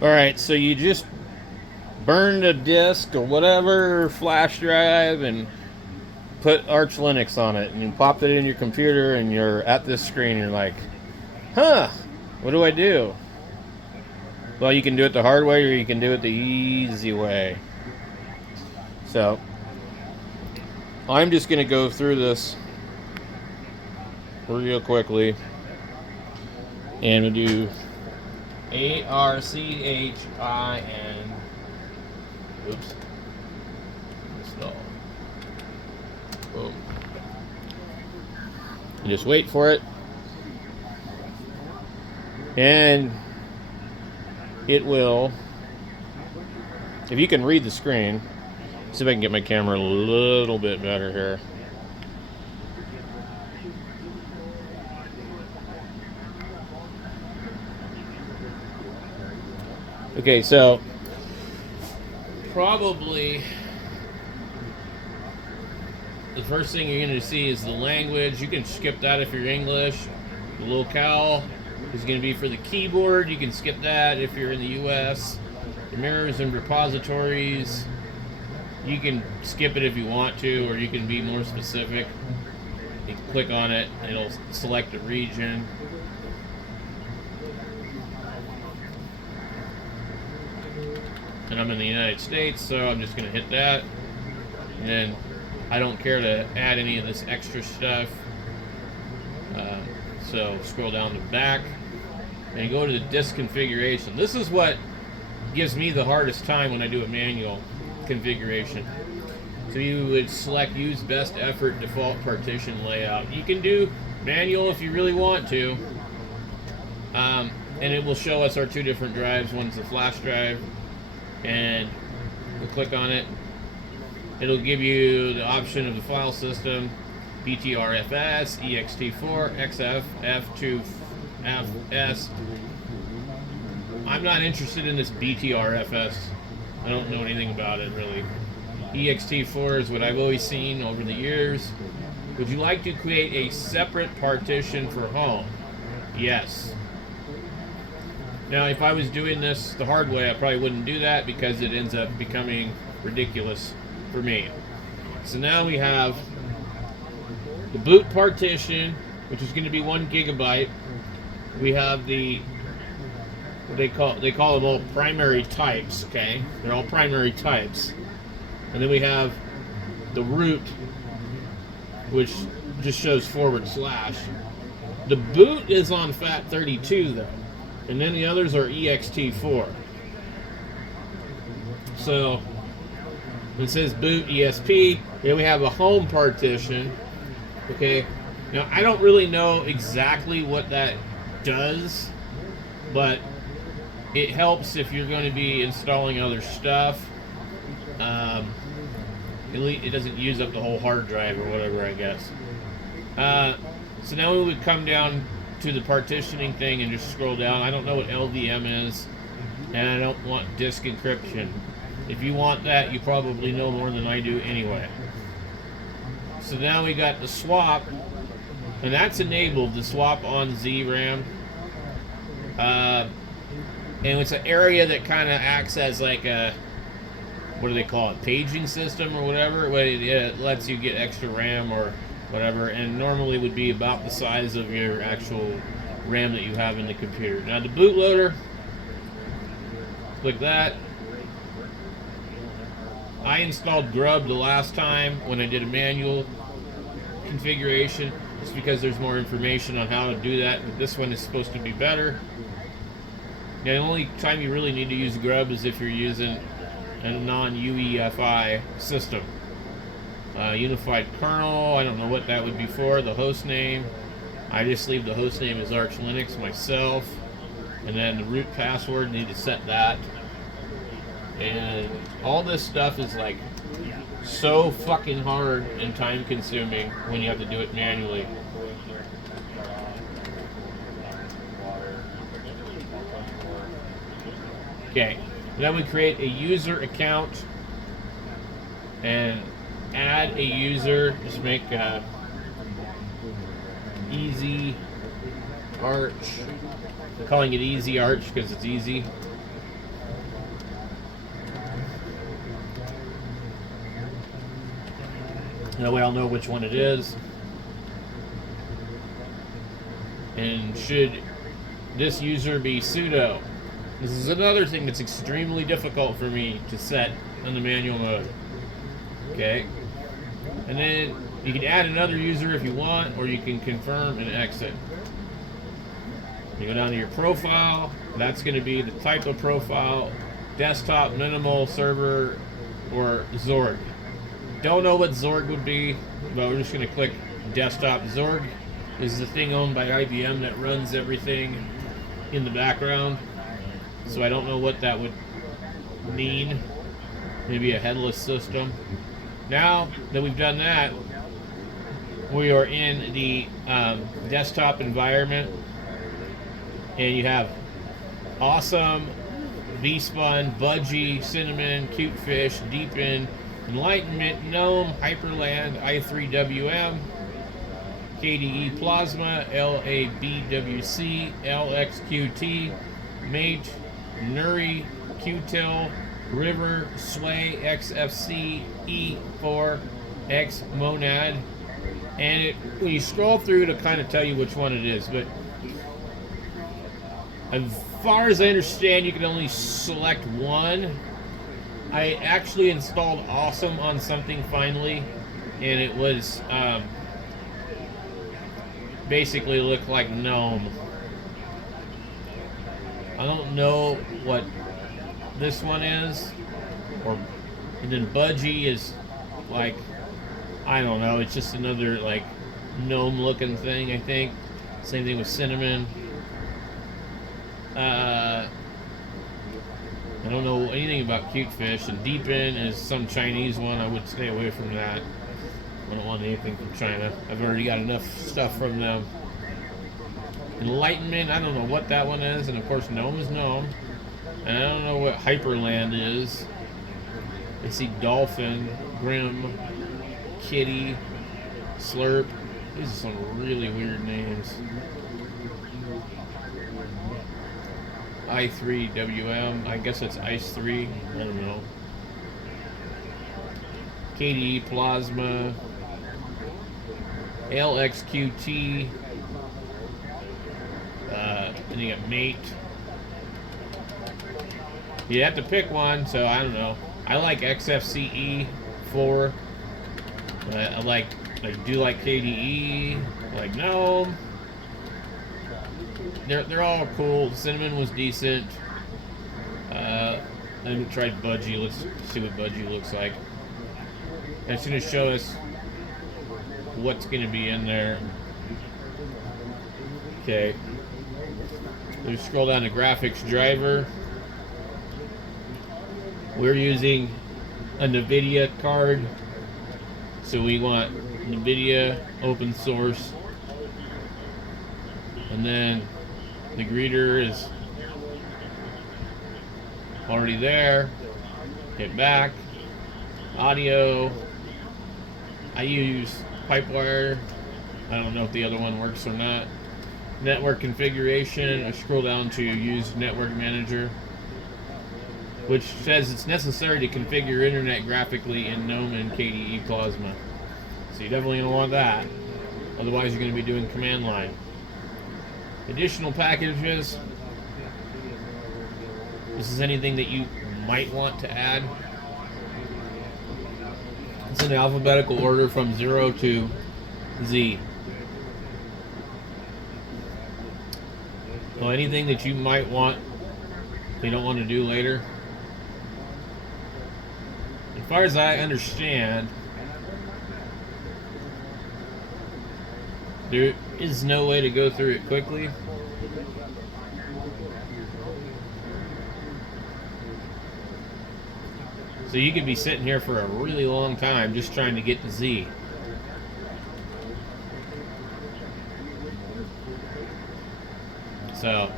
Alright, so you just burned a disk or whatever flash drive and put Arch Linux on it, and you popped it in your computer, and you're at this screen, and you're like, huh, what do I do? Well, you can do it the hard way, or you can do it the easy way. So, I'm just going to go through this real quickly, and we'll do ARCHIN. Oops. Install. Boom. You just wait for it, and it will, if you can read the screen, see if I can get my camera a little bit better here. Okay, so probably the first thing you're going to see is the language. You can skip that if you're English. The locale is going to be for the keyboard. You can skip that if you're in the US. The mirrors and repositories, you can skip it if you want to, or you can be more specific. You can click on it, and it'll select a region. And I'm in the United States, so I'm just going to hit that. And then I don't care to add any of this extra stuff. So scroll down to back and go to the disk configuration. This is what gives me the hardest time when I do a manual configuration. So you would select use best effort default partition layout. You can do manual if you really want to. And it will show us our two different drives. One's the flash drive, and we'll click on it. It'll give you the option of the file system: BTRFS, ext4, XF, F2FS. I'm not interested in this BTRFS. I don't know anything about it really. ext4 is what I've always seen over the years. Would you like to create a separate partition for home? Yes. Now, if I was doing this the hard way, I probably wouldn't do that because it ends up becoming ridiculous for me. So now we have the boot partition, which is going to be 1 gigabyte. We have the they call them all primary types. Okay, they're all primary types. And then we have the root, which just shows /. The boot is on FAT32 though, and then the others are ext4. So it says boot ESP. Then we have a home partition. Okay, now I don't really know exactly what that does, but it helps if you're going to be installing other stuff. It doesn't use up the whole hard drive or whatever, I guess. So now we would come down to the partitioning thing and just scroll down. I don't know what LVM is, and I don't want disk encryption. If you want that, you probably know more than I do anyway. So now we got the swap, and that's enabled, the swap on ZRAM. And it's an area that kind of acts as like a, what do they call it, paging system or whatever. It lets you get extra RAM or whatever, and normally would be about the size of your actual RAM that you have in the computer. Now the bootloader, click that. I installed Grub the last time when I did a manual configuration, just because there's more information on how to do that, but this one is supposed to be better. Now, the only time you really need to use Grub is if you're using a non-UEFI system. Unified kernel, I don't know what that would be for. The host name, I just leave the host name as Arch Linux myself. And then the root password, need to set that. And all this stuff is like so fucking hard and time consuming when you have to do it manually. Okay, then we create a user account and add a user. Just make easy arch. I'm calling it easy arch because it's easy. That way I'll know which one it is. And should this user be sudo? This is another thing that's extremely difficult for me to set on the manual mode. Okay. And then you can add another user if you want, or you can confirm and exit. You go down to your profile. That's going to be the type of profile: desktop, minimal, server, or Zorg. Don't know what Zorg would be, but we're just going to click desktop. Zorg is the thing owned by IBM that runs everything in the background. So I don't know what that would mean. Maybe a headless system. Now that we've done that, we are in the desktop environment, and you have Awesome, VSpun, Budgie, Cinnamon, Cutefish, Deepin, Enlightenment, Gnome, Hyperland, i3WM, KDE Plasma, LABWC, LXQT, Mate, Nuri, Qtil, River, Sway, XFC, E4, X Monad, and when you scroll through, it'll kind of tell you which one it is. But as far as I understand, you can only select one. I actually installed Awesome on something finally, and it was basically looked like GNOME. I don't know what this one is, and then Budgie is like, I don't know, it's just another like GNOME looking thing, I think. Same thing with Cinnamon. I don't know anything about Cutefish, and Deepin is some Chinese one. I would stay away from that. I don't want anything from China. I've already got enough stuff from them. Enlightenment, I don't know what that one is, and of course GNOME is GNOME. And I don't know what Hyperland is. I see Dolphin, Grim, Kitty, Slurp. These are some really weird names. i3WM, I guess it's Ice 3, I don't know. KDE Plasma, LXQT, then you got Mate. You have to pick one, so I don't know. I like XFCE 4. I do like KDE, I like GNOME. They're all cool. Cinnamon was decent. I haven't tried Budgie. Let's see what Budgie looks like. And it's going to show us what's going to be in there. Okay. Let's scroll down to graphics driver. We're using a NVIDIA card, so we want NVIDIA open source, and then the greeter is already there. Hit back. Audio, I use Pipewire. I don't know if the other one works or not. Network configuration, I scroll down to use network manager, which says it's necessary to configure internet graphically in GNOME and KDE Plasma. So you're definitely going to want that. Otherwise you're going to be doing command line. Additional packages. This is anything that you might want to add. It's in alphabetical order from 0 to Z. So anything that you might want, you don't want to do later. As far as I understand, there is no way to go through it quickly. So you could be sitting here for a really long time just trying to get to Z. So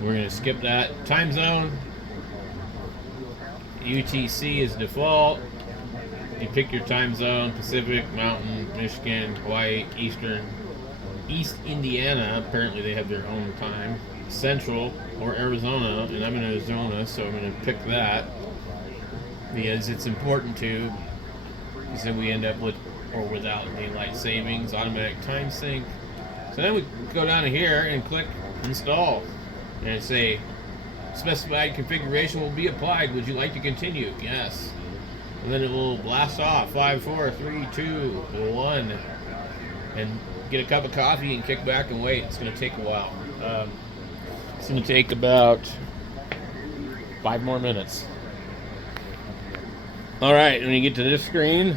we're going to skip that. Time zone. UTC is default. You pick your time zone: Pacific, Mountain, Michigan, Hawaii, Eastern. East Indiana, apparently they have their own time. Central or Arizona, and I'm in Arizona, so I'm going to pick that because it's important to, because then we end up with or without daylight savings, automatic time sync. So then we go down to here and click install, and it say specified configuration will be applied. Would you like to continue? Yes. And then it will blast off 5, 4, 3, 2, 1, and get a cup of coffee and kick back and wait. It's going to take a while. It's going to take about 5 more minutes. All right, when you get to this screen,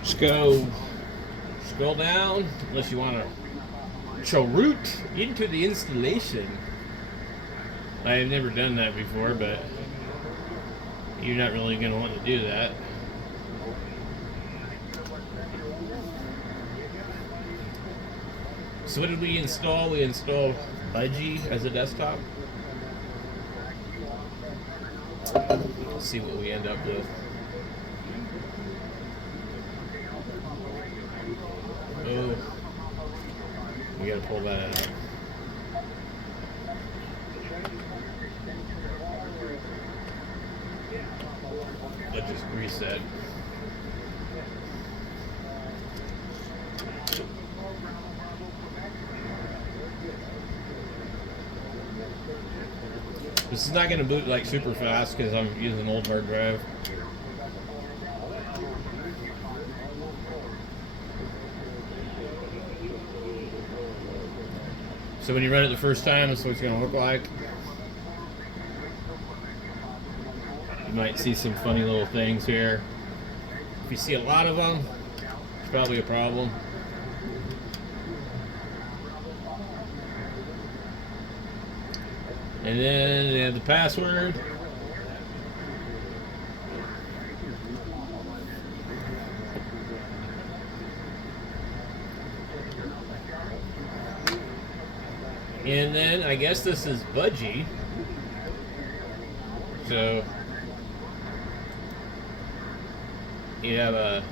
just go scroll down, unless you want to root into the installation. I have never done that before, but you're not really going to want to do that. So what did we install? We installed Budgie as a desktop. Let's see what we end up with. Oh, we gotta pull that out. Let's just reset. This is not going to boot like super fast because I'm using an old hard drive. So when you run it the first time, that's what it's going to look like. You might see some funny little things here. If you see a lot of them, it's probably a problem. And then they have the password. And then I guess this is Budgie. So you have a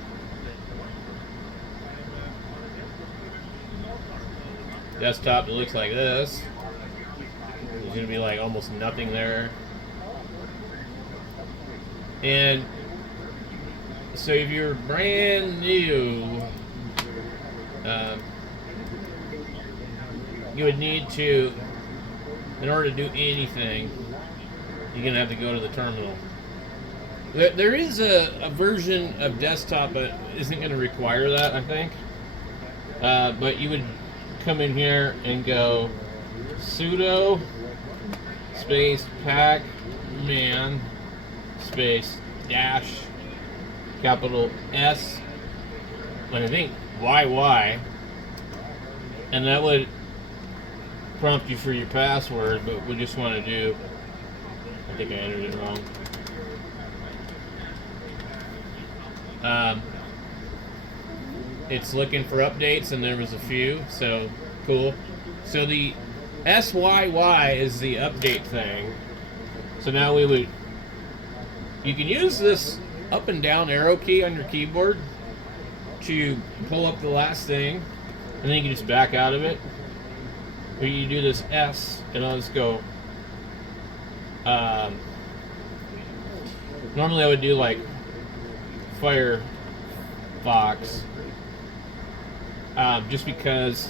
desktop that looks like this. There's going to be like almost nothing there. And so if you're brand new, you would need to, in order to do anything, you're going to have to go to the terminal. There is a version of desktop that isn't going to require that, I think. But you would come in here and go sudo space pacman space dash capital S and I think YY, and that would prompt you for your password, but we just want to do, I think I entered it wrong. It's looking for updates, and there was a few, so cool. So the SYY is the update thing. So now you can use this up and down arrow key on your keyboard to pull up the last thing, and then you can just back out of it. Or you do this S, and I'll just go. Normally I would do like Firefox, just because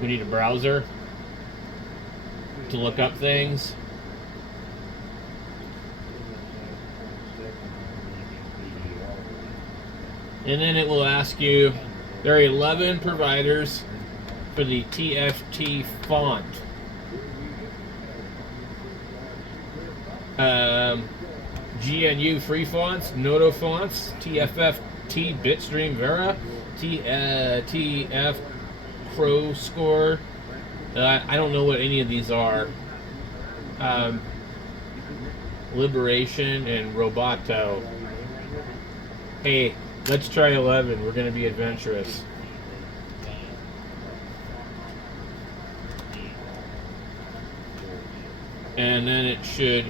we need a browser to look up things. And then it will ask you, there are 11 providers for the TFT font. GNU free fonts, Noto fonts, TFFT Bitstream Vera, TF Crow Score. I don't know what any of these are. Liberation and Roboto. Hey, let's try 11. We're going to be adventurous. And then it should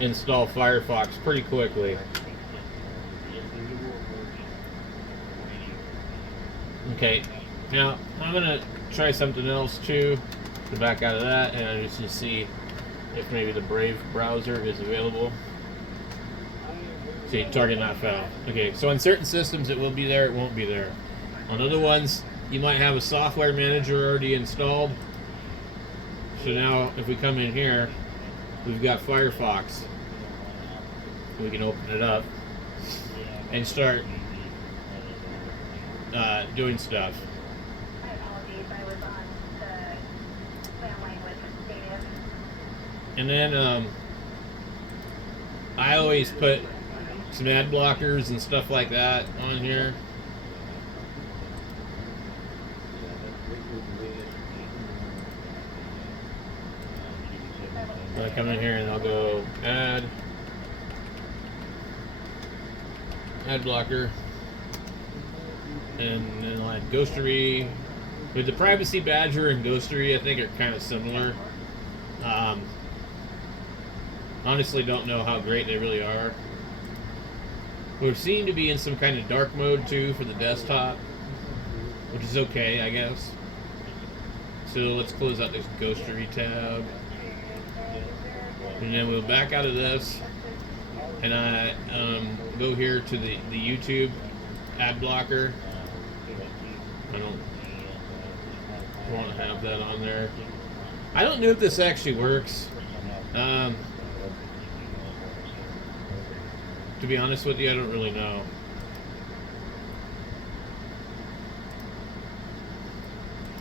install Firefox pretty quickly. Okay, Now, I'm going to try something else too to back out of that, and just to see if maybe the Brave browser is available. See, target not found. Okay, so on certain systems it will be there, it won't be there. On other ones, you might have a software manager already installed. So now, if we come in here, we've got Firefox. We can open it up and start doing stuff. And then I always put some ad blockers and stuff like that on here. I come in here and I'll go ad blocker, and then I'll add ghostery. With the Privacy Badger and ghostery, I think are kind of similar. Honestly, don't know how great they really are. We seem to be in some kind of dark mode too for the desktop, which is okay, I guess. So let's close out this ghostery tab, and then we'll back out of this, and I go here to the YouTube ad blocker. I don't want to have that on there. I don't know if this actually works. To be honest with you, I don't really know.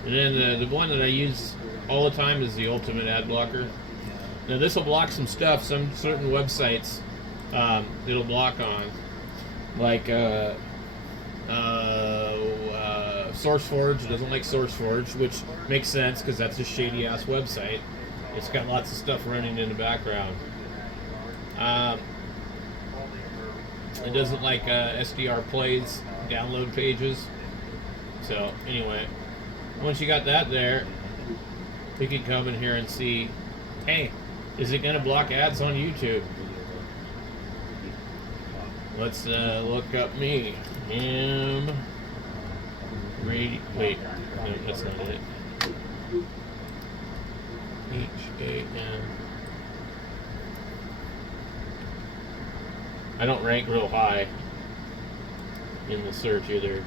And then the one that I use all the time is the Ultimate Ad Blocker. Now this will block some stuff, some certain websites it'll block on, like SourceForge. Doesn't like SourceForge, which makes sense because that's a shady ass website. It's got lots of stuff running in the background. It doesn't like SDR plays download pages. So anyway, once you got that there, we can come in here and see, hey, is it going to block ads on YouTube? Let's look up me. Wait, no, that's not it. H-A-M. I don't rank real high in the search either.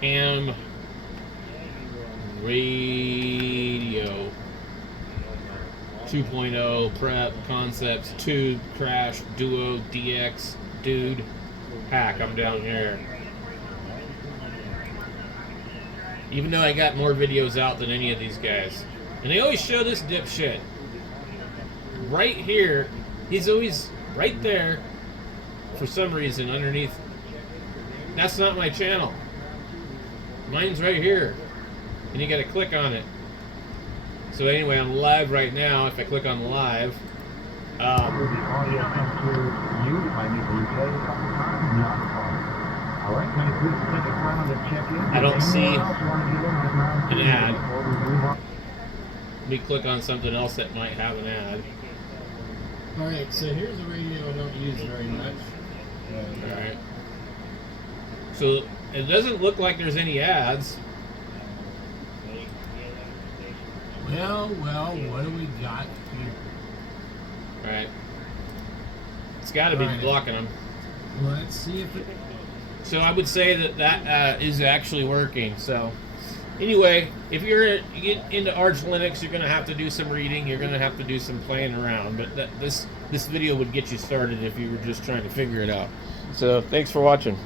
Ham Radio 2.0 Prep Concepts Tube Crash Duo DX Dude Hack. I'm down here. Even though I got more videos out than any of these guys, and they always show this dipshit right here. He's always right there for some reason underneath. That's not my channel. Mine's right here, and you got to click on it. So anyway, I'm live right now. If I click on live, I don't see an ad. Let me click on something else that might have an ad. Alright, so here's a radio I don't use very much. Alright. So it doesn't look like there's any ads. Well, what do we got here? Alright. It's got to be blocking them. Let's see if it... So I would say that is actually working. So anyway, if you get into Arch Linux, you're going to have to do some reading. You're going to have to do some playing around. But this video would get you started if you were just trying to figure it out. So thanks for watching.